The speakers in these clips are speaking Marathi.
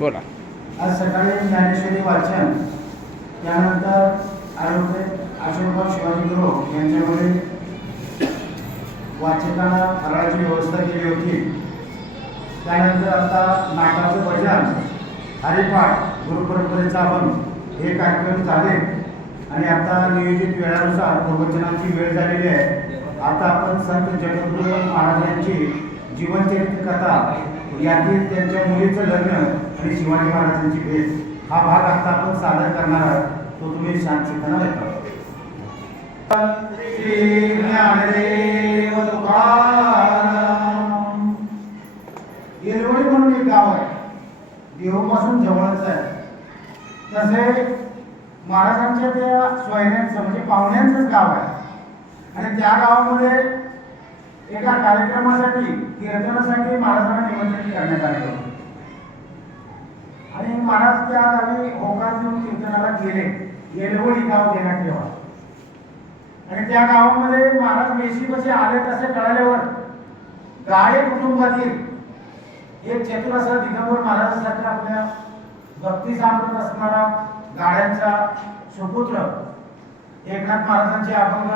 बोला. आज सकाळी ज्ञानेश्वरी वाचन त्यानंतर आरोग्य अशोकराव शिवाजी गुरु यांच्याकडे वाचकांना फराळाची व्यवस्था केली होती. त्यानंतर आता नाटकाचं भजन हरिपाठ गुरुपरंपरेचा आपण हे कार्यक्रम झाले आणि आता नियोजित वेळानुसार प्रवचनाची वेळ झालेली आहे. आता आपण संत जगद्गुरु महाराजांची जीवनचरित्र कथा यातील त्यांच्या मुलीचं लग्न आणि शिवाजी महाराजांची भेट हा भाग आता आपण सादर करणार आहोत. तो तुम्ही शांत चिंतना ऐका. श्री ज्ञानदेव तुकाराम येरवडी म्हणून एक गाव आहे. देहूपासून जवळच आहे. तसे महाराजांच्या त्या सोयऱ्यांचं म्हणजे पाहुण्यांचंच गाव आहे. आणि त्या गावामध्ये एका कार्यक्रमासाठी कीर्तनासाठी महाराजांना निमंत्रित करण्यात आले होते. आणि महाराज त्या गावी होकार देऊन कीर्तनाला गेले. येलवळी गाव देण्यात ठेवा आणि त्या गावामध्ये महाराज वेशीपाशी आले तसे कळाल्यावर गाडे कुटुंबातील एक चतुर असा दिगंबर महाराजांसाठी आपल्या भक्ती सांगत असणारा गाड्यांचा सुपुत्र एकनाथ महाराजांचे अभंग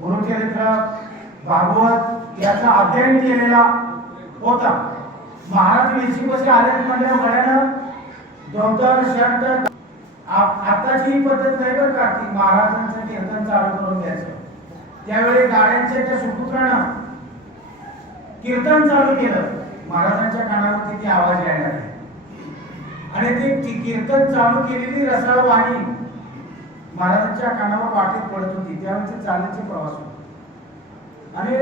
गुरुचरित्र भागवत याचा अध्ययन केलेला होता. महाराज वेशीपाशी आले म्हणजे गळ्यानं धोतर शर्ट आताची ही पद्धत नाही बरं का की महाराजांचं कीर्तन चालू करून द्यायचं त्यावेळी गाड्यांच्या त्या सुपुत्रानं कीर्तन चालू केलं. महाराजांच्या कानावरती ते आवाज यायला आणि ते कीर्तन चालू केलेली रसाळ वाणी महाराजांच्या कानावर वाटेत पडत होती. त्यावेळेचे चालीचे प्रवास होते. आणि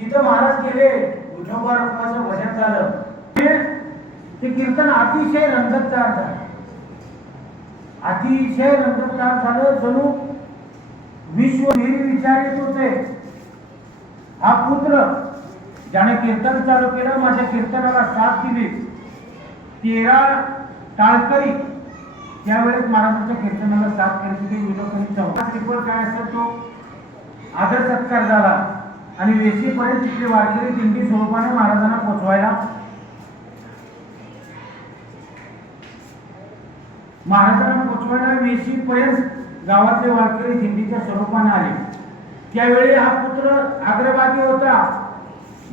तिथं महाराज गेले. विठोबा रखुमाचं भजन झालं. ते कीर्तन अतिशय रंगतदार झालं. अतिशय रंगतदार झालं. जणू विश्व विचारित होते. हा पुत्र ज्याने कीर्तन चालू केलं माझ्या कीर्तनाला साथ दिली. तेरा टाळकरी त्यावेळेस महाराजांच्या कीर्तनाला साथ केली. होती विलोकनी चौथा श्रीफळ काय असेल तो? आदर सत्कार झाला. आणि वेशीपर्यंत तिथली वारकरी दिंडी स्वरूपाने महाराजांना पोचवायला महाराजांना पोचवायला वेशीपर्यंत गावातले वारकरी दिंडीच्या स्वरूपाने आले. त्यावेळी हा पुत्र अग्रभागी होता.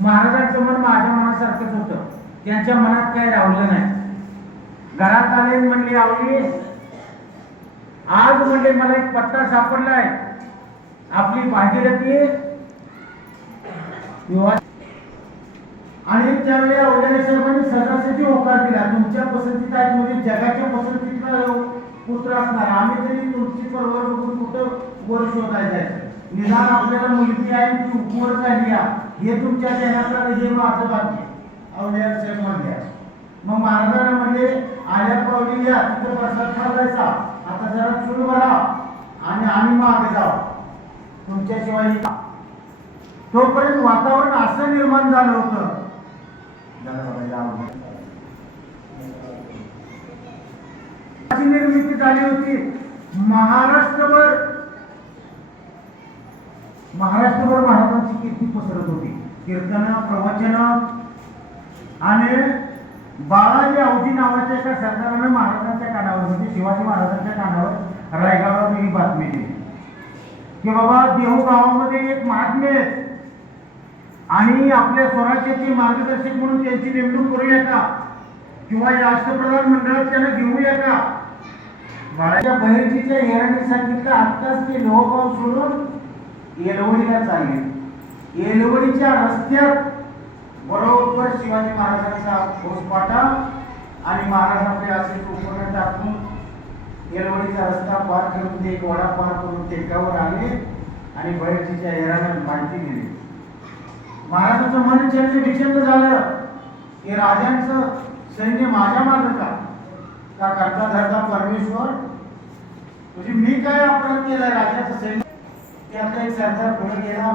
महाराजांचं मन माझ्या मनासारखंच होतं. त्यांच्या मनात काही रावलं नाही. घरात आले म्हणले आवली आज म्हणले मला एक पत्ता सापडलाय. आपली भागीरथी विवाह आणि त्यावेळी आवडे साहेबांनी सदासाठी होकार दिला. तुमच्या पसंतीत आहे म्हणजे जगाच्या पसंतीतला पुत्र असणार. आम्ही तरी तुमची परवर बघून कुठं वर शोधायचं आहे निदान आपल्याला मुलगी आहे ती उपवर झाली हे तुमच्या जगातला हे माझं बाकी आवडे साहेब मग महाराजांना म्हणले आल्या पावली या तिथं प्रसाद खायचा आता जरा चूल भरा आणि आम्ही मागे जाऊ. तुमच्याशिवाय तोपर्यंत वातावरण असं निर्माण झालं होतं जरा बघा, या बघा. अशी निर्मिती झाली होती. महाराष्ट्रभर महाराष्ट्रभर महाराजांची कीर्ती पसरत होती. कीर्तन प्रवचन आणि बाळाजी अवधी नावाच्या एका सरदारानं महाराजांच्या कानावर म्हणजे शिवाजी महाराजांच्या कानावर रायगडावर ही बातमी दिली. की बाबा देहू गावामध्ये एक महात्मे आहेत आणि आपल्या स्वराज्याचे मार्गदर्शक म्हणून त्यांची नेमणूक करूया का? किंवा या राष्ट्रप्रधान मंडळात त्यांना घेऊया का? बाळाच्या बहिर्जीच्या हेराने सांगितलं आत्ताच ते लोहगाव सोडून येलवडीला चालले. येलवडीच्या रस्त्यात बरोबर शिवाजी महाराजांचा फौजपाटा आणि महाराज आपले असे उपकरण टाकून येलवडीचा रस्ता पार करून ते एक वडा पार करून टेकावर आले आणि बहिर्जीच्या हेराने माहिती दिली. महाराजांचं मन चंद्र विचंद झालं. की राजांचं सैन्य माझ्या मागं का का करता धरता परमेश्वर. म्हणजे मी काय अपराध केलाय राजाचं सैन्य? त्यातला एक सरदार पुढे गेला.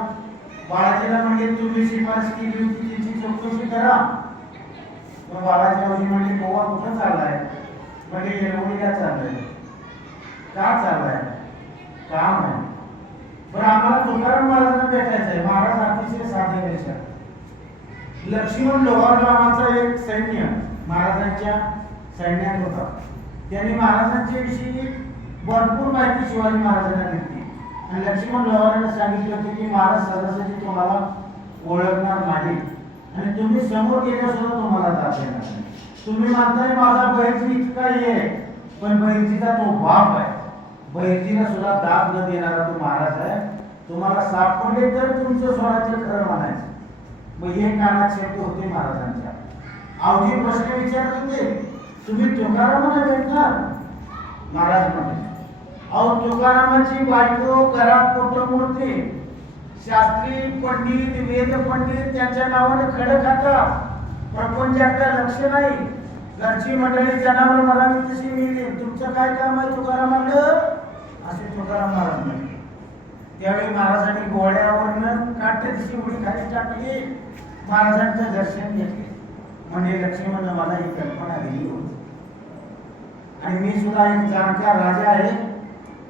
बाळाजीला म्हणजे तुम्ही शिफारस केली होती त्याची चौकशी करा. मग बाळाजी म्हणजे गोवा कुठं चाललाय? म्हणजे येलवडीला चाललाय. का चाललाय? काम आहे पण आम्हाला तुकाराम महाराजांना भेटायचं आहे महाराज अतिशय साधे पेक्षा लक्ष्मण लोहार नावाचं एक सैन्य महाराजांच्या सैन्यात होता. त्यांनी महाराजांच्या विषयी भरपूर माहिती शिवाजी महाराजांना दिली. आणि लक्ष्मण लोहारांना सांगितलं होतं की महाराज सहजासहजी तुम्हाला ओळखणार नाही. आणि तुम्ही समोर गेल्यासुद्धा तुम्हाला जात येणार नाही. तुम्ही म्हणताय माझा बहिर्जी इतका हे आहे पण बहिर्जीचा तो बाप आहे. बहिर्जीला सुद्धा दाब न देणारा तो महाराज आहे. तुम्हाला सापडले तर तुमचं स्वराज्य खरं म्हणायचं. मग हे कानात शब्द होते महाराजांच्या. अवघी प्रश्न विचारत होते. तुम्ही तुकारामाला भेटणार? महाराज म्हणाले अहो तुकारामाची बायको घरात कुटुंबमूर्ती शास्त्री पंडित वेद पंडित त्यांच्या नावाने खडं खातात. प्रपंचाकडे लक्ष नाही. घरची मंडळी जनावर मला मी तशी मिळली तुमचं काय काम आहे तुकाराम असे तुकाराम महाराज म्हणले. त्यावेळी महाराजांनी गोळ्यावरनं काढते तशी उडी खाली टाकली. महाराजांचं दर्शन घेतले. म्हणजे लक्ष्मण मला ही कल्पना दिली होती. आणि मी सुद्धा एक जाणकार राजा आहे.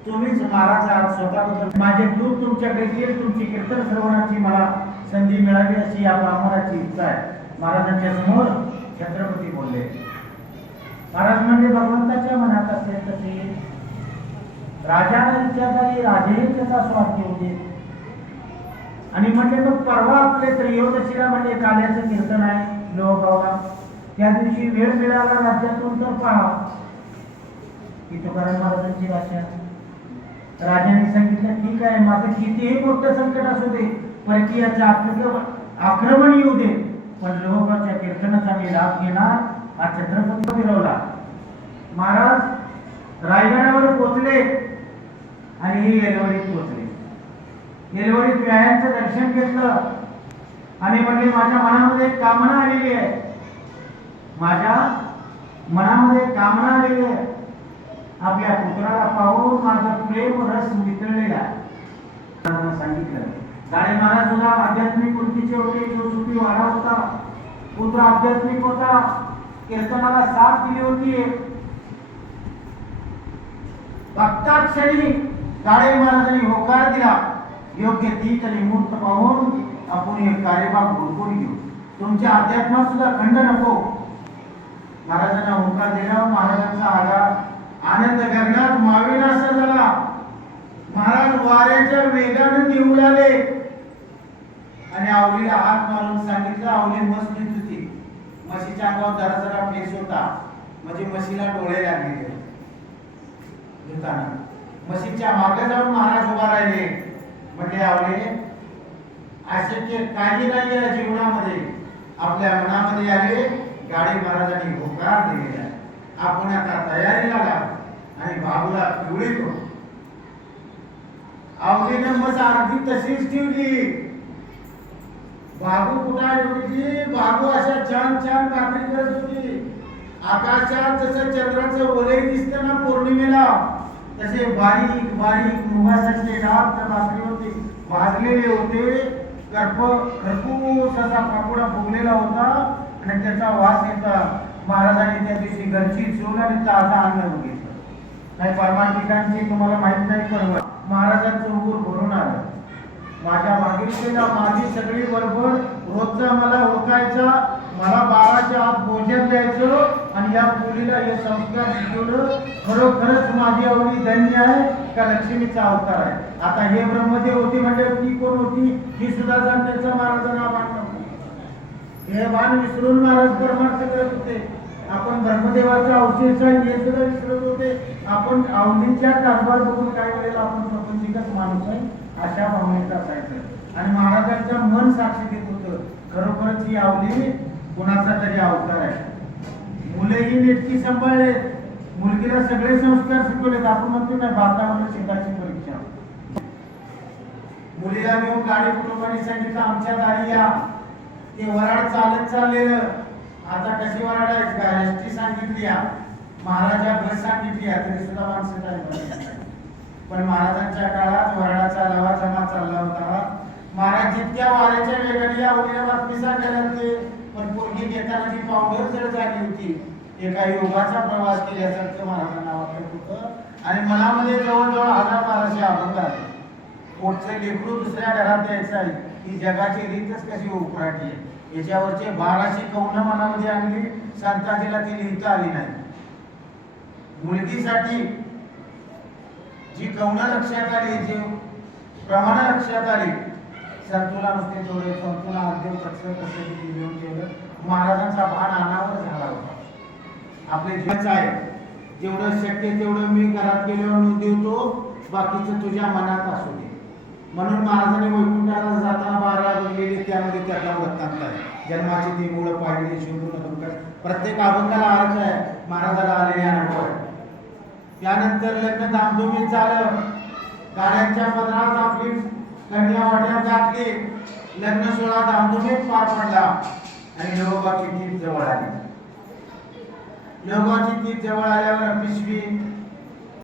तुम्हीच महाराज आहात स्वतःबद्दल. माझे दूध तुमच्याकडे येईल तुमची कीर्तन श्रवणाची मला संधी मिळावी अशी या ब्राह्मणाची इच्छा आहे. महाराजांच्या समोर छत्रपती बोलले. महाराज म्हणजे भगवंताच्या मनात असेल तसे. राजाला विचारणारी राजेही त्याचा स्वार्थ होते आणि म्हणजे मग परवा आपले त्रयोदशीला म्हणजे काल्याचं कीर्तन आहे लोहगावला. त्या दिवशी वेळ मिळाला राज्यातून तर पहा. की तुकाराम महाराजांची भाषा. राजाने सांगितलं ठीक आहे माझं कितीही मोठं संकट असू दे परकीयाचं आक्रमण आक्रमण येऊ दे. पण लोहगावच्या कीर्तनाचा मी लाभ घेणार. हा छत्रपती फिरवला महाराज रायगडावर पोचले आणि हे येलवडीत पोचले. येलवडीत व्यायांचं दर्शन घेतलं. आणि म्हणले माझ्या मनामध्ये एक कामना आलेली आहे. माझ्या मनामध्ये एक कामना आलेली आहे. आपल्या पुत्राला पाहून माझं प्रेम रस वितळलेला सांगितलं गाडे महाराज सुद्धा आध्यात्मिक वृत्तीचे होते सुखी वाढा होता. पुत्र आध्यात्मिक होता. कीर्तनाला साथ दिली होती. भक्ताक्षणी काळे महाराजांनी होकार दिला. योग्य ती तरी मूर्त पाहून आपण हे कार्यभाग भरपूर घेऊ. तुमच्या अध्यात्मात सुद्धा खंड नको. महाराजांना होकार दिला महाराजांचा आधार आनंद गगनात मावेनासा झाला. महाराज वाऱ्याच्या वेगाने निवड आले. आणि आवलीला हात मारून सांगितलं आवली मस्त होती. म्हशीच्या अंगावर जरा जरा फेस होता. म्हणजे म्हशीला डोळे लागलेले धुताना म्हशीच्या मागे जाऊन महाराज उभा राहिले. म्हणजे आवले असे काही नाही या जीवनामध्ये. आपल्या मनामध्ये आले गाडी महाराजांनी होकार दिलेला आपण आता तयारीला लाग आणि बाबूला पिवळी करू आवलीनं मग अर्धी तशीच ठेवली. बाबू कुठं होती बाबू अशा छान छान भाकरी करत होती. आकाशात जसं चंद्राचं वलय दिसतं ना पौर्णिमेला तसे बारीक बारीक मुगासारखे रात त्या होती भाजलेले होते. कर्प खरपूस असा कापुडा फुगलेला होता आणि त्याचा वास येता. महाराजांनी त्या दिवशी घरची चूल आणि ताजा अन्न घेतलं. नाही परमान तुम्हाला माहीत नाही परवा महाराजांचं ऊर भरून आलं. माझ्या मागितलेला माझी सगळी बरोबर रोजचा मला ओळखायचा मला बाळाच्या आत भोजन द्यायचं आणि या मुलीला हे संस्कार शिकवलं. खरोखरच माझी आवडी धन्य आहे का लक्ष्मीचा अवतार आहे? आता हे ब्रह्मदेव होती म्हणजे ती कोण होती? ही सुद्धा जाणण्याचं महाराजांना बांधलं हे बाण विसरून महाराज परमार्थ करत होते. आपण ब्रह्मदेवाचा अवशेष हे सुद्धा विसरत होते. आपण आवडीच्या कारभार बघून काय वेळेला आपण प्रपंचिकच माणूस आहे अशा भावनेत असायचं. आणि महाराजांच्या मन साक्षी देत होतं खरोखरच ही आवली कुणाचा तरी अवतार आहे. मुलेही नेटकी सांभाळले मुलगीला सगळे संस्कार शिकवलेत. आपण म्हणतो नाही भारतामध्ये शेताची परीक्षा. मुलीला घेऊन गाडी कुटुंबाने सांगितलं आमच्या दारी या. ते वराड चालत चाललेलं. आता कशी वराड आहे? का एसटी सांगितली या. महाराजा बस सांगितली या. तरी सुद्धा माणसं काय पण महाराजांच्या काळात वराडाचा लवा जमा चालला होता. महाराज जितक्या वाऱ्याच्या वेगाने या मुलीला बातमी सांगायला ते पण पोरगी घेताना ती पावडर जर झाली होती एका योगाचा प्रवास केल्यासारखं महाराजांना वाटत होतं. आणि मनामध्ये जवळजवळ हजार बाराशे अभंग आले पोटचं लेकरू दुसऱ्या घरात यायचं आहे? ही जगाची रीतच कशी उकराटी आहे? याच्यावरचे बाराशे कौन मनामध्ये आणली संताजीला ती लिहिता आली नाही. मुलगीसाठी जी कौन लक्षात आली जी प्रमाण लक्षात आली संतुला नुसते थोडे संतुला अर्धे कसं कसं घेऊन ठेवलं. महाराजांचा भान अनावर झाला होता. आपले जीवच आहे. जेवढं शक्य तेवढं मी घरात गेल्यावर नोंदवतो बाकीचं तुझ्या मनात असू दे. म्हणून महाराजांनी वैकुंठाला जाता बारा बघलेली त्यामध्ये त्यातला वृत्तांत आहे. जन्माची ती मुळं पाहिली शोधून अभंग प्रत्येक अभंगाला अर्थ आहे. महाराजाला आलेले अनुभव आहे. त्यानंतर लग्न धामधुमीत झालं. गाड्यांच्या पदरात आपली कन्या वाट्यात घातली. लग्न सोहळा धामधुमीत पार पडला. आणि लोबाची तीप जवळ आली. लोकांची तीप जवळ आल्यावर पिशवी